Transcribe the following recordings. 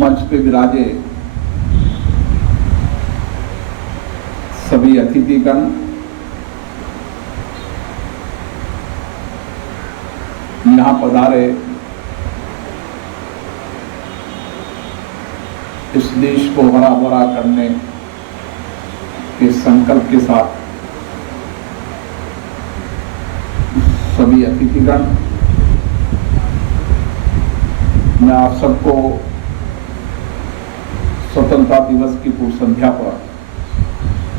मंच पे विराजे सभी अतिथिगण, यहाँ पधारे इस देश को हरा भरा करने के संकल्प के साथ सभी अतिथिगण, मैं आप सबको स्वतंत्रता दिवस की पूर्व संध्या पर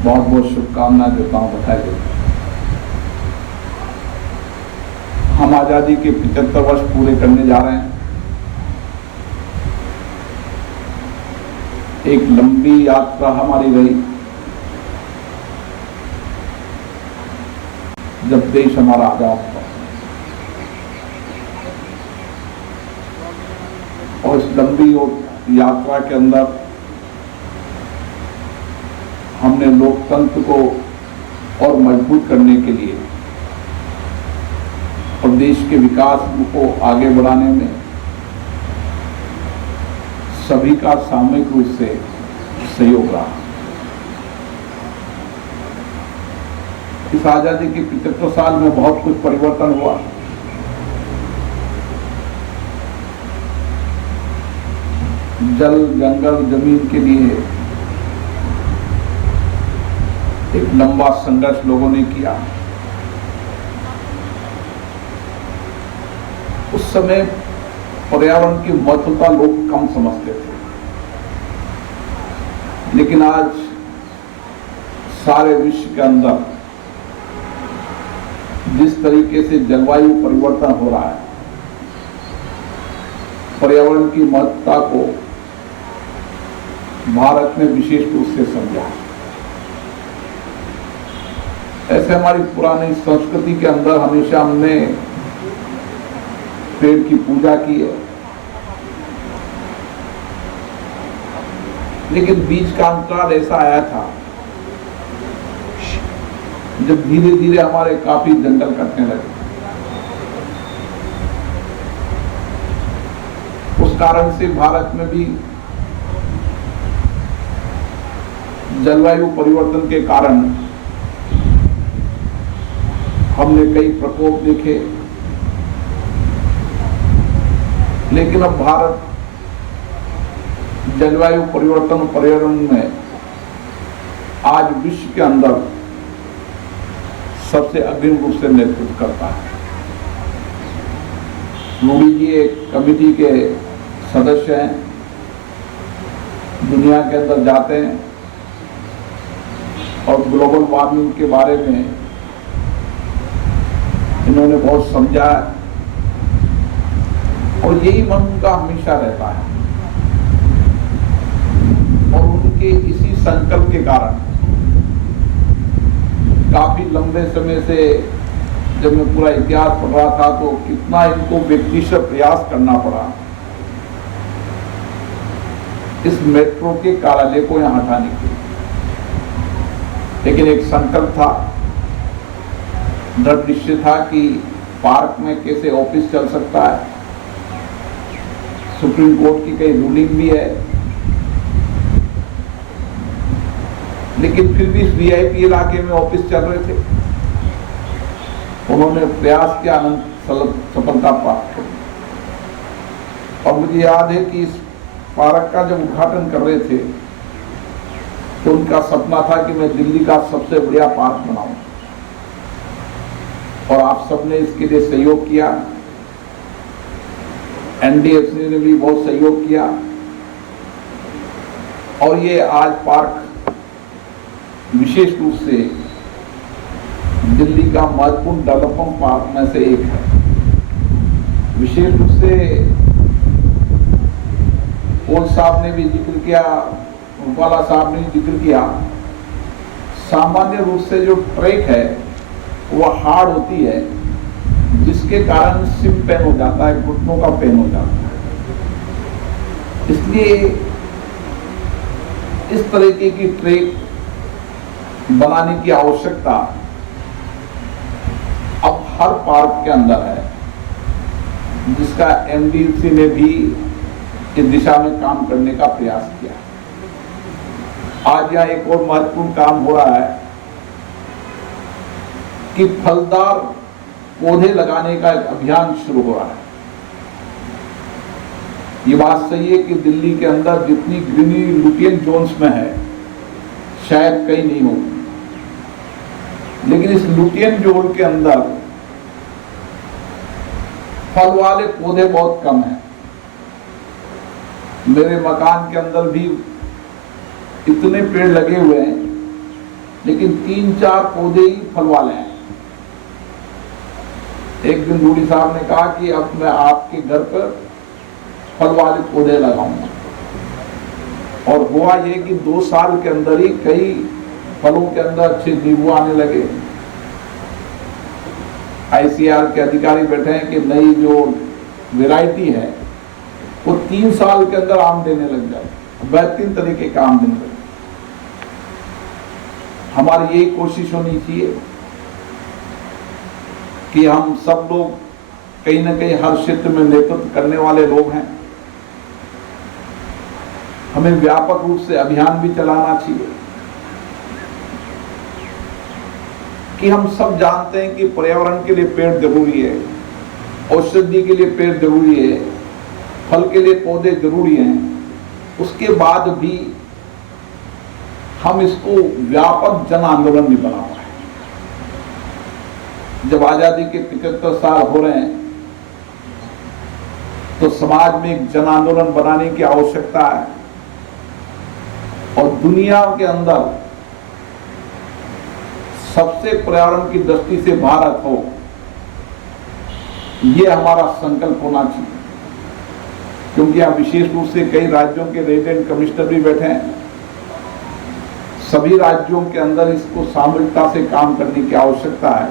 बहुत बहुत शुभकामनाएं देता हूं, बधाई देता हूं। हम आजादी के 75 वर्ष पूरे करने जा रहे हैं। एक लंबी यात्रा हमारी रही, जब देश हमारा आजाद था, और इस लंबी यात्रा के अंदर हमने लोकतंत्र को और मजबूत करने के लिए और देश के विकास को आगे बढ़ाने में सभी का सामूहिक रूप से सहयोग रहा। इस आजादी के 75 साल में बहुत कुछ परिवर्तन हुआ। जल, जंगल, जमीन के लिए एक लंबा संघर्ष लोगों ने किया। उस समय पर्यावरण की महत्वता लोग कम समझते थे, लेकिन आज सारे विश्व के अंदर जिस तरीके से जलवायु परिवर्तन हो रहा है, पर्यावरण की महत्वता को भारत ने विशेष रूप से समझा। ऐसे हमारी पुरानी संस्कृति के अंदर हमेशा हमने पेड़ की पूजा की है, लेकिन बीच का अंतराल ऐसा आया था जब धीरे धीरे हमारे काफी जंगल कटने लगे। उस कारण से भारत में भी जलवायु परिवर्तन के कारण हमने कई प्रकोप देखे, लेकिन अब भारत जलवायु परिवर्तन पर्यावरण में आज विश्व के अंदर सबसे अग्रिम रूप से नेतृत्व करता है। मोदी जी एक कमेटी के सदस्य हैं, दुनिया के अंदर जाते हैं और ग्लोबल वार्मिंग के बारे में इन्होंने बहुत समझा और यही मन उनका हमेशा रहता है। और उनके इसी संकल्प के कारण काफी लंबे समय से, जब मैं पूरा इतिहास पढ़ रहा था, तो कितना इनको व्यक्तिशः प्रयास करना पड़ा इस मेट्रो के कार्यालय को यहां हटाने के लिए। लेकिन एक संकल्प था, दृढ़ निश्चय था कि पार्क में कैसे ऑफिस चल सकता है। सुप्रीम कोर्ट की कई रूलिंग भी है, लेकिन फिर भी इस वीआईपी इलाके में ऑफिस चल रहे थे। उन्होंने प्रयास किया, सफलता प्राप्त की। और मुझे याद है कि इस पार्क का जब उद्घाटन कर रहे थे तो उनका सपना था कि मैं दिल्ली का सबसे बढ़िया पार्क बनाऊं, और आप सबने इसके लिए सहयोग किया। एनडीएफसी ने भी बहुत सहयोग किया और ये आज पार्क विशेष रूप से दिल्ली का महत्वपूर्ण डेवलपमेंट पार्क में से एक है। विशेष रूप से कोल साहब ने भी जिक्र किया, रूपाला साहब ने जिक्र किया, सामान्य रूप से जो ट्रैक है वो हार्ड होती है, जिसके कारण सिम पेन हो जाता है, घुटनों का पेन हो जाता है। इसलिए इस तरीके की ट्रैक बनाने की आवश्यकता अब हर पार्क के अंदर है, जिसका एमडीसी ने भी की दिशा में काम करने का प्रयास किया। आज यहाँ एक और महत्वपूर्ण काम हो रहा है कि फलदार पौधे लगाने का एक अभियान शुरू हो रहा है। ये बात सही है कि दिल्ली के अंदर जितनी ग्रीनरी लुटियन जोन्स में है शायद कहीं नहीं हो, लेकिन इस लुटियन जोन के अंदर फल वाले पौधे बहुत कम हैं। मेरे मकान के अंदर भी इतने पेड़ लगे हुए हैं, लेकिन 3-4 पौधे ही फल वाले हैं। एक दिन बूढ़ी साहब ने कहा कि अब मैं आपके घर पर फल वाले पौधे लगाऊंगा, और हुआ ये कि 2 साल के अंदर ही कई फलों के अंदर अच्छे नींबू आने लगे। ICAR के अधिकारी बैठे हैं कि नई जो वैरायटी है वो 3 साल के अंदर आम देने लग जाए, बेहतरीन तरीके का आम देने लगे। हमारी यही कोशिश होनी चाहिए कि हम सब लोग कहीं ना कहीं हर क्षेत्र में नेतृत्व करने वाले लोग हैं। हमें व्यापक रूप से अभियान भी चलाना चाहिए कि हम सब जानते हैं कि पर्यावरण के लिए पेड़ जरूरी है, औषधि के लिए पेड़ जरूरी है, फल के लिए पौधे जरूरी हैं। उसके बाद भी हम इसको व्यापक जन आंदोलन नहीं बना पाए। जब आजादी के 75 साल हो रहे हैं तो समाज में एक जन आंदोलन बनाने की आवश्यकता है, और दुनिया के अंदर सबसे पर्यावरण की दृष्टि से भारत हो, यह हमारा संकल्प होना चाहिए। क्योंकि यहाँ विशेष रूप से कई राज्यों के रेजिडेंट कमिश्नर भी बैठे हैं। सभी राज्यों के अंदर इसको सामूहिकता से काम करने की आवश्यकता है।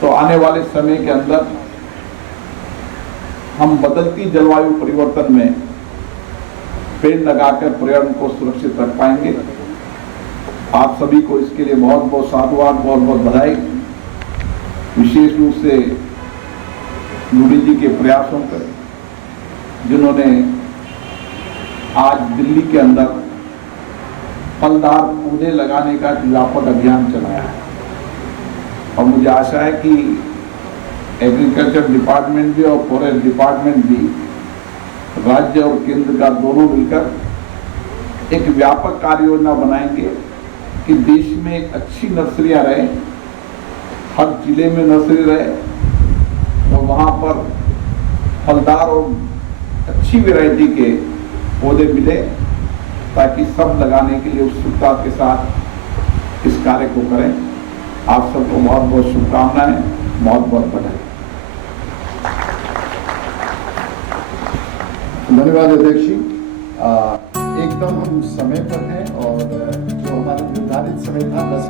तो आने वाले समय के अंदर हम बदलती जलवायु परिवर्तन में पेड़ लगाकर पर्यावरण को सुरक्षित रख पाएंगे। आप सभी को इसके लिए बहुत बहुत साधुवाद, बहुत बहुत बधाई। विशेष रूप से मोदी जी के प्रयासों पर, जिन्होंने आज दिल्ली के अंदर फलदार पौधे लगाने का व्यापक अभियान चलाया है। और मुझे आशा है कि एग्रीकल्चर डिपार्टमेंट भी और फॉरेस्ट डिपार्टमेंट भी, राज्य और केंद्र का दोनों मिलकर एक व्यापक कार्य योजना बनाएंगे कि देश में एक अच्छी नर्सरियां रहे, हर जिले में नर्सरी रहे, और वहां पर फलदार और अच्छी वैरायटी के पौधे मिले, ताकि सब लगाने के लिए उत्सुकता के साथ इस कार्य को करें। आप सबको बहुत बहुत शुभकामनाएं, बहुत बहुत बधाई। धन्यवाद अध्यक्ष जी। एकदम हम समय पर हैं, और जो हमारा निर्धारित समय था 10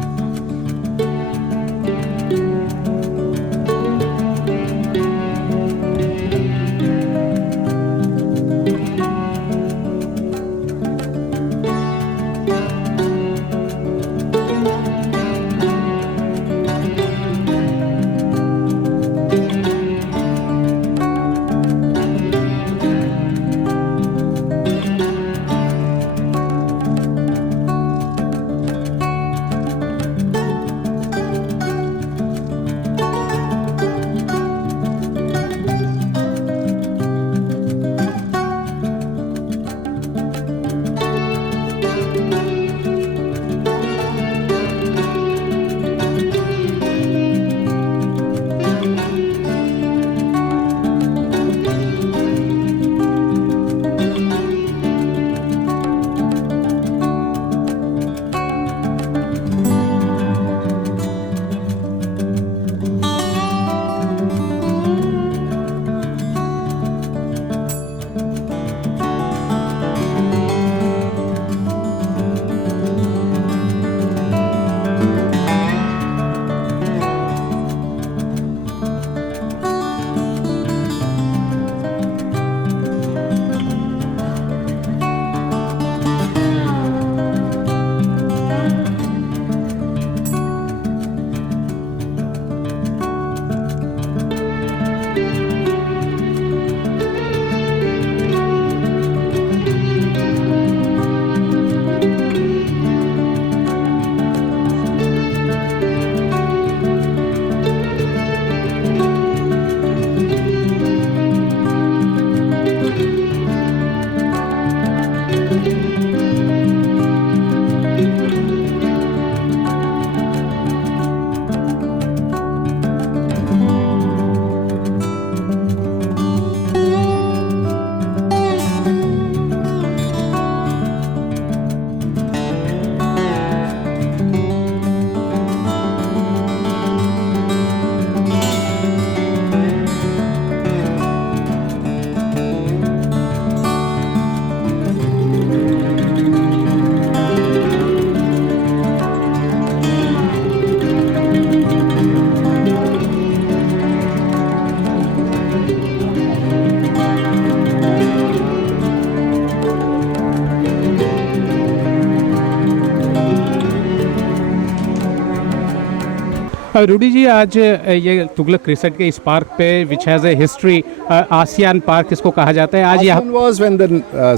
रूडी जी, आज ये तुगलक क्रिसेंट के इस पार्क पे which has a history, ASEAN park इसको कहा जाता है। आज यहाँ ASEAN was when the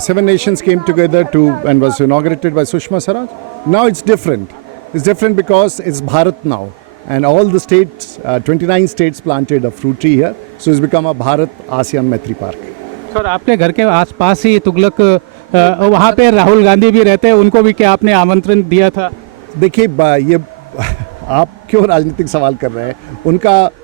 7 nations came together to and was inaugurated by Sushma Swaraj. Now it's different. It's different because it's Bharat now, and all the states, 29 states planted a fruit tree here. So it's become a Bharat ASEAN Maitri Park. Sir, आपके घर के आसपास ही तुगलक, वहाँ पे राहुल गांधी भी रहते हैं, उनको भी क्या आपने आमंत्रण दिया था? देखिए, ये आप क्यों राजनीतिक सवाल कर रहे हैं?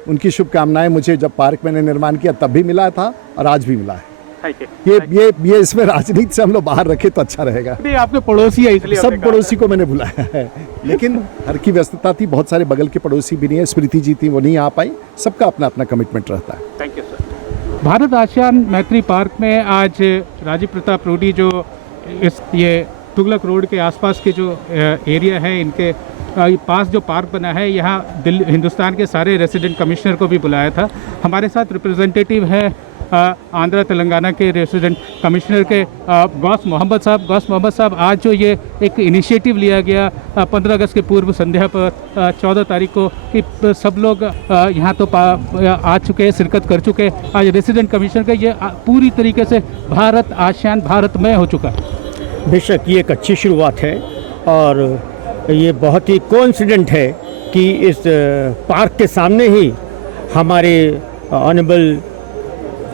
उनकी शुभकामनाएं मुझे जब पार्क मैंने निर्माण किया तब भी मिला था और आज भी मिला है। ये इसमें राजनीति से हम लोग बाहर रखे तो अच्छा रहेगा। नहीं, आपके पड़ोसी है इसलिए सब पड़ोसी को मैंने बुलाया है, लेकिन हर की व्यस्तता थी, बहुत सारे बगल के पड़ोसी भी नहीं है। स्मृति जी थी, वो नहीं आ पाई। सबका अपना अपना कमिटमेंट रहता है। Thank you sir. Bharat ASEAN मैत्री पार्क में आज राजीव प्रताप रूडी जो ये तुगलक रोड के आसपास के जो एरिया है, इनके पास जो पार्क बना है, यहाँ हिंदुस्तान के सारे रेसिडेंट कमिश्नर को भी बुलाया था। हमारे साथ रिप्रेजेंटेटिव है आंध्र तेलंगाना के रेसिडेंट कमिश्नर के गौस मोहम्मद साहब। गौस मोहम्मद साहब, आज जो ये एक इनिशिएटिव लिया गया 15 अगस्त के पूर्व संध्या पर 14 तारीख को कि सब लोग यहाँ तो आ चुके हैं, शिरकत कर चुके हैं। आज रेसिडेंट कमिश्नर का ये पूरी तरीके से भारत आसियान भारतमय हो चुका है। बेशक ये एक अच्छी शुरुआत है और ये बहुत ही कोइंसिडेंट है कि इस पार्क के सामने ही हमारे ऑनरेबल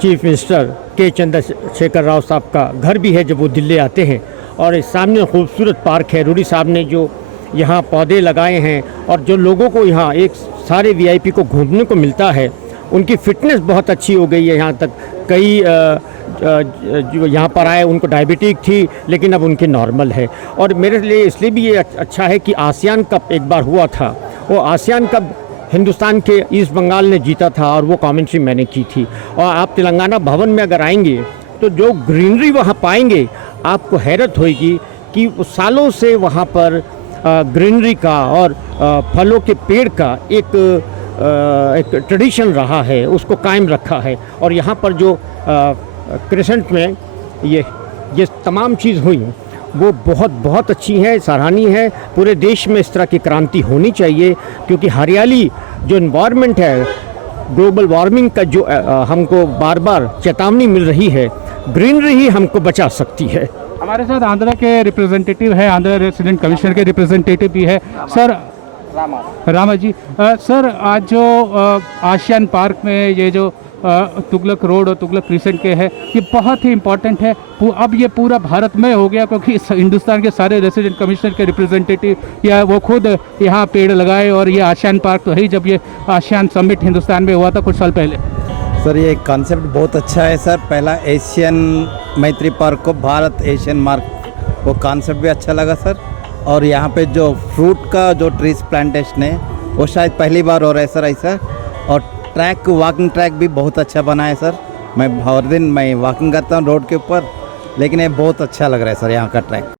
चीफ मिनिस्टर के चंद्रशेखर राव साहब का घर भी है जब वो दिल्ली आते हैं। और इस सामने खूबसूरत पार्क है। रूडी साहब ने जो यहाँ पौधे लगाए हैं और जो लोगों को यहाँ एक सारे वीआईपी को घूमने को मिलता है, उनकी फ़िटनेस बहुत अच्छी हो गई है। यहाँ तक कई जो यहाँ पर आए उनको डायबिटिक थी, लेकिन अब उनकी नॉर्मल है। और मेरे लिए इसलिए भी ये अच्छा है कि आसियान कप एक बार हुआ था, वो आसियान कप हिंदुस्तान के ईस्ट बंगाल ने जीता था और वो कमेंट्री मैंने की थी। और आप तेलंगाना भवन में अगर आएंगे तो जो ग्रीनरी वहाँ पाएंगे, आपको हैरत होगी कि सालों से वहाँ पर ग्रीनरी का और फलों के पेड़ का एक ट्रेडिशन रहा है, उसको कायम रखा है। और यहाँ पर जो क्रिसेंट में ये तमाम चीज़ हुई वो बहुत अच्छी है, सराहनीय है। पूरे देश में इस तरह की क्रांति होनी चाहिए, क्योंकि हरियाली जो इन्वायरमेंट है, ग्लोबल वार्मिंग का जो हमको बार बार चेतावनी मिल रही है, ग्रीनरी ही हमको बचा सकती है। हमारे साथ आंध्र के रिप्रेजेंटेटिव है, आंध्र रेसिडेंट कमिश्नर के रिप्रेजेंटेटिव भी है सर, रामा जी। सर, आज जो आसियान पार्क में ये जो तुगलक रोड और तुगलक क्रिसेंट के है, ये बहुत ही इम्पोर्टेंट है। अब ये पूरा भारत में हो गया, क्योंकि हिंदुस्तान के सारे रेसिडेंट कमिश्नर के रिप्रेजेंटेटिव या वो खुद यहाँ पेड़ लगाए। और ये आसियान पार्क तो है ही, जब ये आसियान समिट हिंदुस्तान में हुआ था कुछ साल पहले। सर, ये कॉन्सेप्ट बहुत अच्छा है सर। पहला एशियन मैत्री पार्क को भारत एशियन मार्क, वो कॉन्सेप्ट भी अच्छा लगा सर। और यहाँ पे जो फ्रूट का जो ट्रीज प्लांटेशन है, वो शायद पहली बार हो रहा है सर ऐसा। और ट्रैक, वॉकिंग ट्रैक भी बहुत अच्छा बना है सर। मैं हर दिन वॉकिंग करता हूँ रोड के ऊपर, लेकिन ये बहुत अच्छा लग रहा है सर यहाँ का ट्रैक।